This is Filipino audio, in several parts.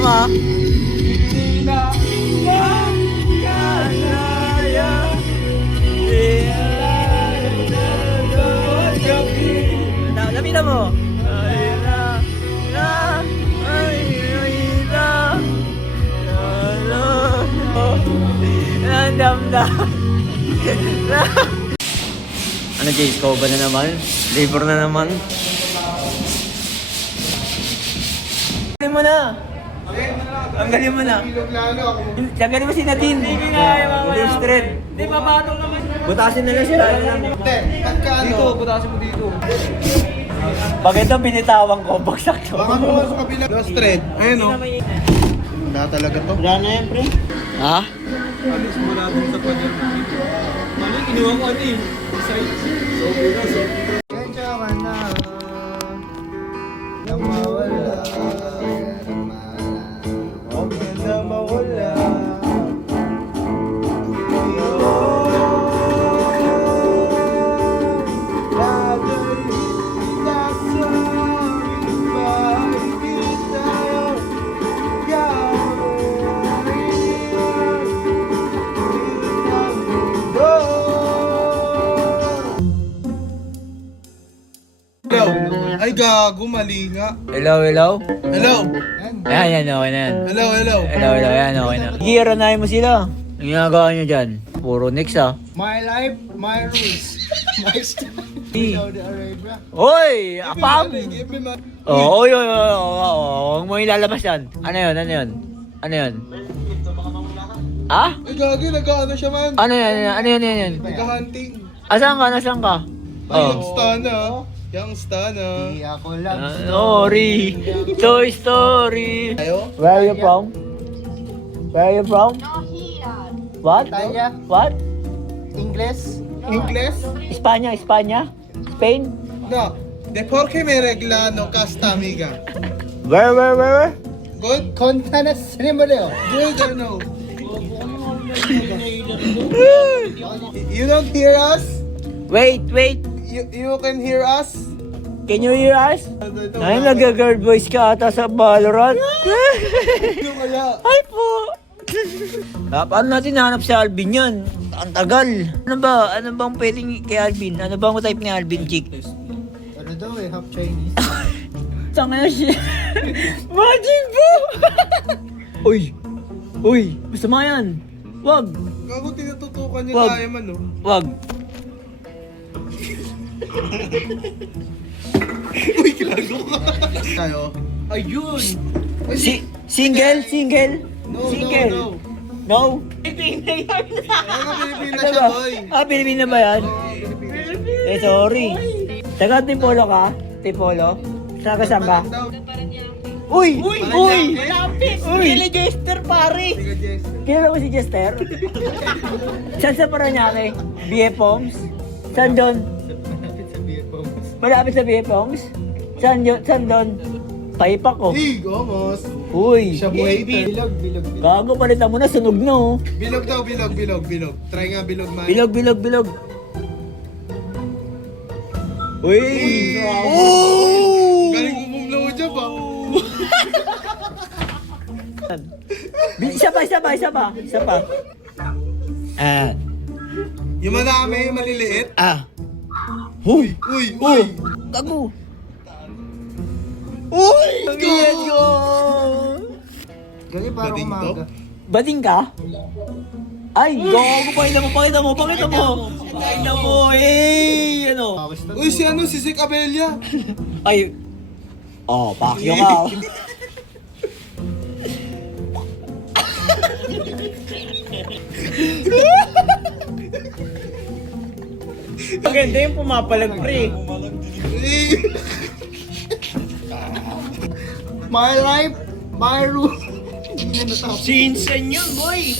Tama. Hindi na magkalaya. Lapitan mo. Ano, Jay? Scoba na naman? Labor na naman? Tanggalin mo na! Tanggalin mo na! Tanggalin mo si Nadine! Hindi kaya mamaya! Straight! Hindi, papatong naman! Butasin na lang siya! Hindi, pagka dito, butasin mo dito. Pag ito binitawan ko, bagsak to. Baka mo sa kabila. Last thread. Ayun o. Wala talaga to. Wala na yan, pre. Ha? Alis mo na dun sa panyan. Mali, kinuha ko ano eh. Side. Sobrang na, sobrang. Kaya ka na. Na mawala. Huwag na mawala. Ay gago, mali nga. Hello, hello? Hello. Ayan, yan, okay na yan. Hello, hello. Hello, hello, yan, okay na. Giyaranahin mo sila. Ang ginagawa nyo dyan. Puro next ah. My life, my rules. My style. Saudi Arabia. Hoy! Apam! Give me my... Oo, oy, oy, oy, huwag mo ilalabas yan. Ano yun, ano yun? Ano yun? Ha? Ay gagi, nag-ano siya man. Ano yun, ano yun, ano yun? Nag-hunting. Asan ka, nasan ka? Ay, Oh. yung stana. Yung stana. Hindi ako lang. Story. Toy Story. Ayo? Where are you from? Where are you from? No, here. What? Italia. What? English? English? España, España? Spain? No. De porque me regla no casta, amiga. Where? Good? Contanas Rimoleo. Good or no? You don't hear us? Wait. You can hear us? Can you hear us? Ay, nag-girl voice ka ata sa Valorant. Ano kaya? Ay po! Paano natin nahanap si Alvin yan? Ang tagal. Ano ba? Ano bang pwedeng kay Alvin? Ano bang type ni Alvin, chick? Ano daw eh, half Chinese. Tanga siya. Magic po! Uy! Masama yan. Wag! Gago, tinututukan niya Wag. tayo man, no? Wag! Uy, kilago ka. Kayo? Ayun! Single? No, Single? no. No? Kaya ka Pilipina Ano siya, ba? boy. Pilipina ba yan? Eh, sorry. Taga Tipolo ka? Tipolo? Saan ka? Uy! Malapit! Kila Jester, pare! Tiga Jess. Kilala mo si Jester? Saan sa Paranaque? BF Homes? Saan doon? Malapit sa BFO. Malapit sa BF Homes? Saan doon? Paipak ko. Hey, gomos. Uy! Siya buhay bilog. Gago, palitan mo na, sunog na oh. Bilog daw, bilog. Try nga bilog, man. Bilog. Uy! Oh! Galing umumlaw dyan ba? Isa pa. Ah. Yung madami, yung maliliit. Ah. Huy! Uy! Gago! Uy! Ganyan ko! Galing parang umaga. Bading ka? Ay, gago! Pakita mo! Pakita mo! Eh! Ano? Uy, si Zik Abella. Ay! Oh, pakyo ka! Maganda yung pumapalag, pre. My life, my rule. Sinsan yun, boy!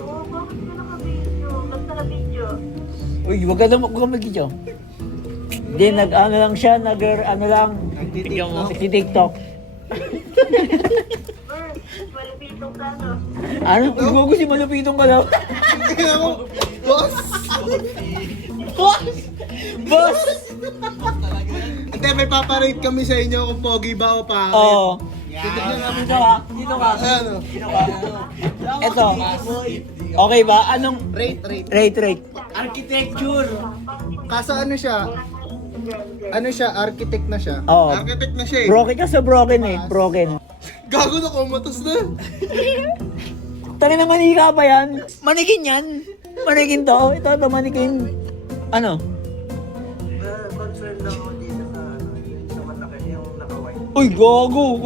Oo, bakit ka naka-video? Basta na-video. Uy, wag ka mag-video. Hindi, nag-ano lang siya, nag-TikTok. Malapitong ka, no? Ano? Gugu si malupitong ka daw. Kaya mo, boss! Boss! Hindi, may magpaparate kami sa inyo kung pogi ba o pangit. Oo. Dito ka. Dito ka. Ano? Dito ka. Ito. Okay ba? Anong Rate. rate? Architecture. Kaso ano siya, architect na siya. Oo. Architect na siya eh. Broken ka sa broken eh. Broken. Gago na kumatos na. Tali na manika ba yan? Manikin yan. Manikin to. Ito manikin. Ano? Concern lang ako dito sa malaki, yung naka-white. Uy, gogo.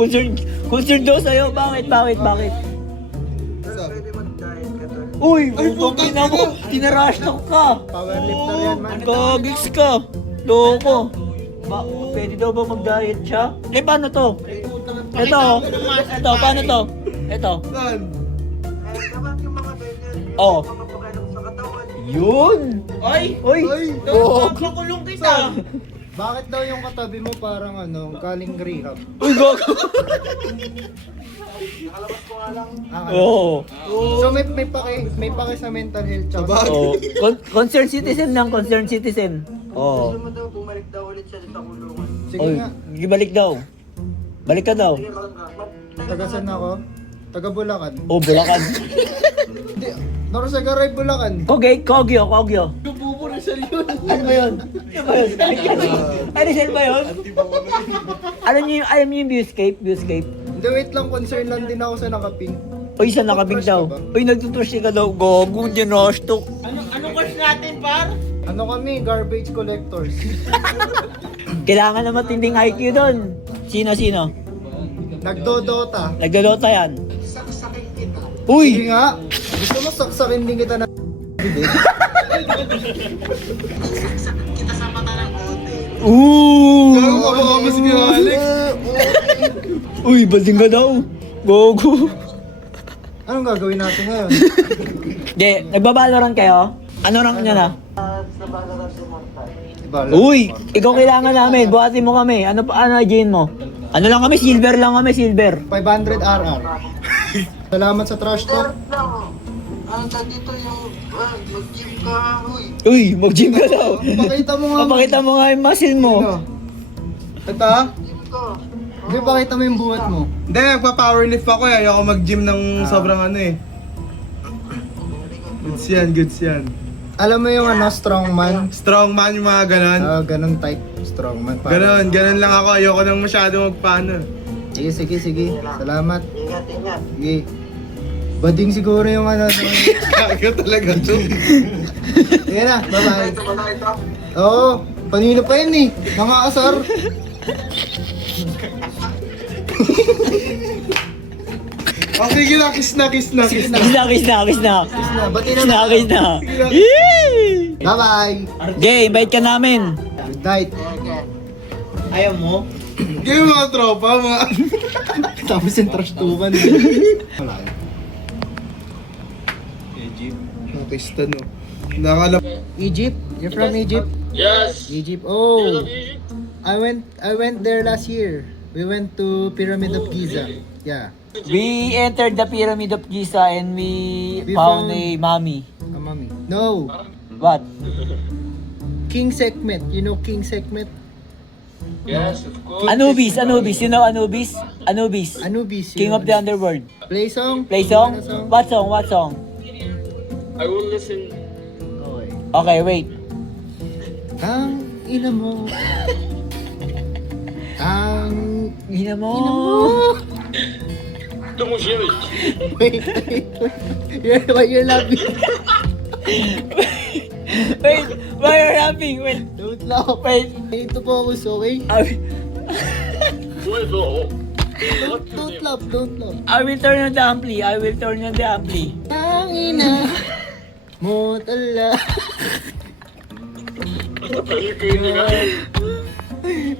Concern daw sa'yo. Bakit? Pwede mag-diet ka to. Uy, Ay, putang ina mo. Tinarash talk ka. Powerlifter yan, man. Gagigs ka. Loko. Pwede daw ba mag-diet siya? Eh, paano to? Ito. Paano to? Ito. Saan? Kapag yung mga ganyan, Oh. mga pagkain sa katawan. Yun. Uy. Gogo. Kakulong kita. Bakit daw yung katabi mo parang galing rehab? Uy, gogo. Oo. So may pake sa mental health tsaka. Oh. Concerned citizen lang, concerned citizen. Oh. Gusto mo daw bumalik daw ulit siya sa kulungan. Sige Oy, nga. balik daw. Balik ka daw. Taga saan ako? Taga Bulacan. Oh, Bulacan. Hindi, Norsagaray, Bulacan. Kogyo. Bubo na siya yun. Ano ba yun? Ano ba yun? Alam niyo yung viewscape? Hindi, wait lang, concern lang din ako sa nakaping. Uy, isa nakabing daw. Uy, nagtutush ka daw. Gogo, hindi na to. Ano kami, garbage collectors. Kailangan na matinding IQ doon. Sino? Nagdodota. Nagdodota yan. Saksakin kita. Sige Uy! nga, gusto mo saksakin din kita na Ooh! Gago ka baka mas ni Alex. Uy, balding ka daw. Gogo. Anong gagawin natin ngayon? Di, nagbabaloran kayo? Ano rank niya na? Ibala. Uy, ikaw kailangan namin. Buhatin mo kami. Ano gin mo? Ano lang kami? Silver lang kami, silver. 500 RR. Salamat sa trash talk. Dito yung mag-gym ka, huy. Uy, mag-gym ka daw. Pakita mo nga. Papakita mo nga yung muscle mo. Ano? Ito? Gym ka. Hindi, pakita mo yung buhat mo. Hindi, nagpa-powerlift ako eh. Ayoko mag-gym ng sobrang ano eh. Goods yan. Alam mo yung strongman? Strongman yung mga ganon. Ganon type, strongman. Ganon lang ako. Ayoko nang masyado magpaano. Sige. Salamat. Ingat. Sige. Bading siguro yung Gago talaga to. Sige na, bye-bye. Oo, panino pa yun eh. Mga asar. Oh, sige na, kiss na. Kiss na. Kiss na, bati na. Yee! Bye-bye. Okay, invite ka namin. Good night. Ayaw mo? Game mga tropa, mga... Tapos yung trash tuban. Wala. Pakistan no. Nakalap. Egypt? You're from Egypt? Yes. Egypt. Oh. I went there last year. We went to Pyramid of Giza. Yeah. We entered the Pyramid of Giza and we We found found- a mummy. Mami. No. What? King Sekhmet. You know King Sekhmet? Anubis. You know Anubis? Anubis. Anubis. King of the underworld. Play song? Play song? Ano What song? Okay. Okay, wait. Ang ina mo. Ang Hina mo. wait. You're laughing. Wait, why are you laughing? Wait. Don't laugh. Wait. I need to focus, okay? Don't laugh. I will turn on the ampli. Ang ina mo tala.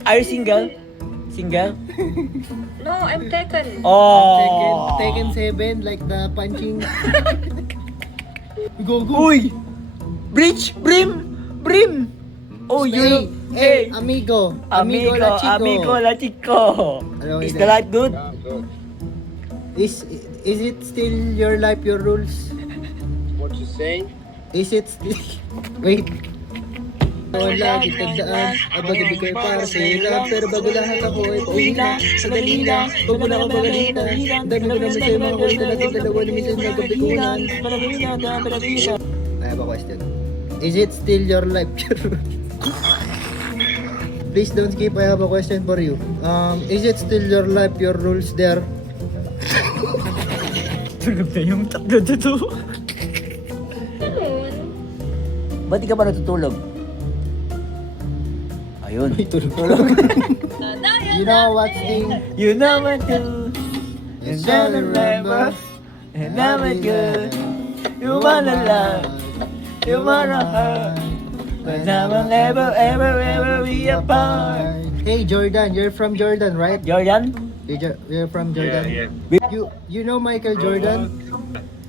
Are you single? No, I'm taken. Oh. Taken 7 like the punching. Go. Uy! Bridge! Brim! Oh, you... Hey, amigo La chico. Hello, Is Ida. the life good? Is it still your life, your rules? What you saying? Is it still... Wait. lagi tandaan, abag-ibig ko'y para sa'yo lang. Pero bago lahat ako ay pauwi na, sadali lang, huwag mo na ako magalitan. Dami ko naman sa'yo mga kulit na natin dalawa ni minsan nagkabikunan. I have a question. Is it still your life? Please don't skip, I have a question for you. Is it still your life, your rules there? Tulog na yung tatlo dito. Ba't di ka pa natutulog? Ayun. Ay, tulog. You know what's thing? You know what to. And then remember. And never good. You wanna love. You wanna hurt. But now we'll never, ever, ever be apart. Hey Jordan, you're from Jordan, right? Jordan? You're from Jordan. Yeah. You know Michael Jordan?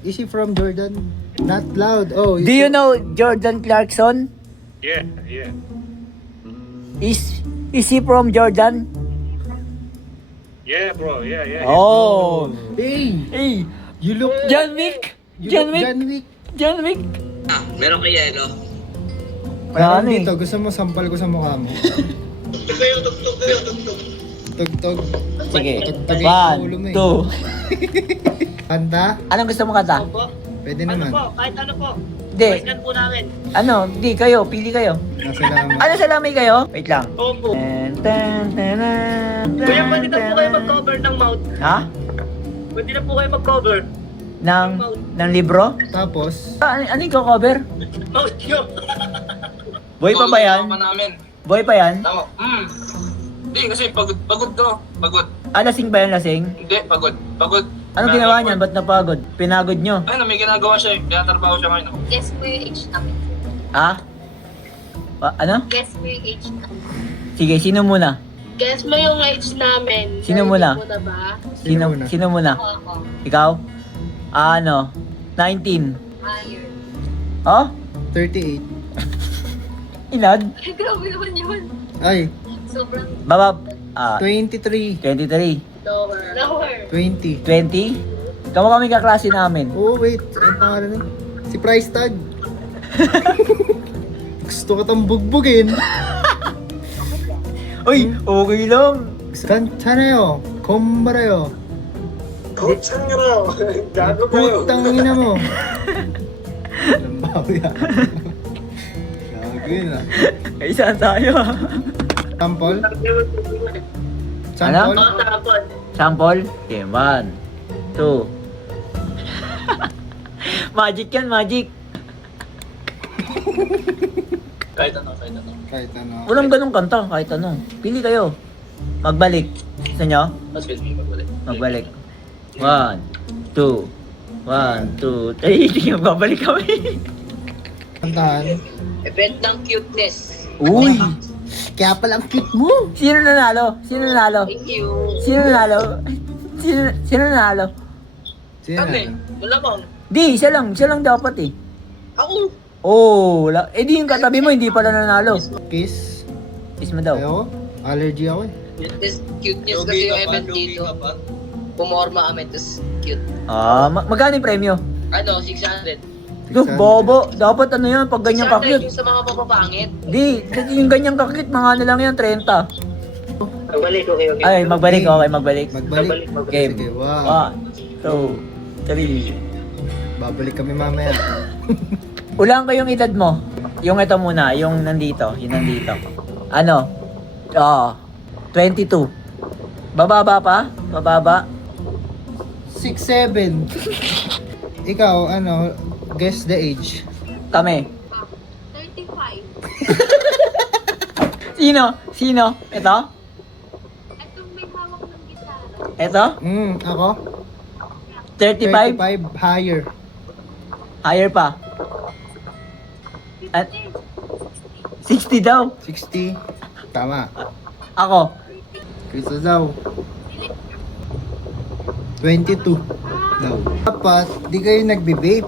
Is he from Jordan? Not loud. Oh, Do you know Jordan Clarkson? Yeah. Is he from Jordan? Yeah, bro. Yeah. Oh. Hey, Hey, you look. John Wick. You John look Wick. John Wick. John Wick. Meron kay Yelo. Parang Ano eh? dito, gusto mo sampal ko sa mukha mo. Tugtog. Sige. Tugtog yung ulo mo 1, eh. 2. Kanta? Anong gusto mo kanta? Pwede naman. Kahit ano po. Hindi. Baikan po namin. Ano? Hindi, kayo. Pili kayo. Nasalamat. Ano sa lamay kayo? Wait lang. Opo. Tan, tan, tan, Kuya, pwede na po kayo tan. mag-cover ng mouth. Ha? Pwede na po kayo mag-cover. Ng libro? Tapos, Ano yung cover? Mouth nyo. Boy pa ba yan? namin. Boy pa yan? Tama. Hindi, kasi pagod to. Pagod. Lasing ba yan, lasing? Hindi, pagod. Anong ginawa niyan? Ba't napagod? Pinagod nyo? Ay, may ginagawa siya eh. Kaya trabaho siya ngayon. Guess mo yung age namin. Ha? Ano? Guess mo yung age namin. Sige, sino muna? Guess mo yung age namin. Sino Ready muna? mo na ba? Sino muna? Sino muna? Ako. Ikaw? Ano? 19. Higher. Oh? 38. Inad? Grabe naman yun. Ay, Sobrang Babab. 23. 23. lower. Lower. 20. 20? Kamu kami kaklase namin. Oh, wait. Ang pangalan nun? Si Price Tag. Gusto ko tang bugbugin. Uy, okay lang. Kanchanayo. Kombarayo. Putang ina mo. Lambaw yan. Gago yun ah. Ay, saan tayo? Sample? Ano? Sample? Tapon. Sample? Okay, 1, 2. Magic yan, magic. Kahit ano. Kahit ano. Walang ganong kanta, kahit ano. Pili kayo. Magbalik. Gusto nyo? Mas pwede magbalik. Magbalik. 1, 2. 1, 2, 3. Sige, babalik kami. Kantahan. Event ng cuteness. Uy! Kaya pala ang cute mo. Sino nanalo? Sino nanalo? Thank you. Sino nanalo? Sino nanalo? Sino Kami, na? malamang. Di, siya lang dapat eh. Ako. Oh, di yung katabi mo, hindi pala nanalo. Kiss? Kiss mo daw. Ayoko. Allergy ako eh. Cuteness kasi yung event dito. Pumorma kami, tapos cute. Magkano yung premyo? Ano, 600. Duh, bobo. Dapat ano yan, pag ganyan 600 kakit. yung sa mga papapangit. Di, yung ganyan kakit, mga ano lang yan, 30. Magbalik, okay. Ay, magbalik, okay, magbalik. Magbalik. Game. Sige, wow. 1, 2, 3. Babalik kami mamaya. Ulang ko yung edad mo. Yung ito muna, yung nandito. Yung nandito. Ano? 22. Bababa pa? Bababa? 6'7". Ikaw, ano, guess the age. Kami. 35. Sino? Ito? Itong may hawak ng gitara. Ito? Ako? 35? 35 higher. Higher pa. At 60 daw. 60. Tama. Ako. Krista daw. 22 daw. Dapat, di kayo nagbe-vape.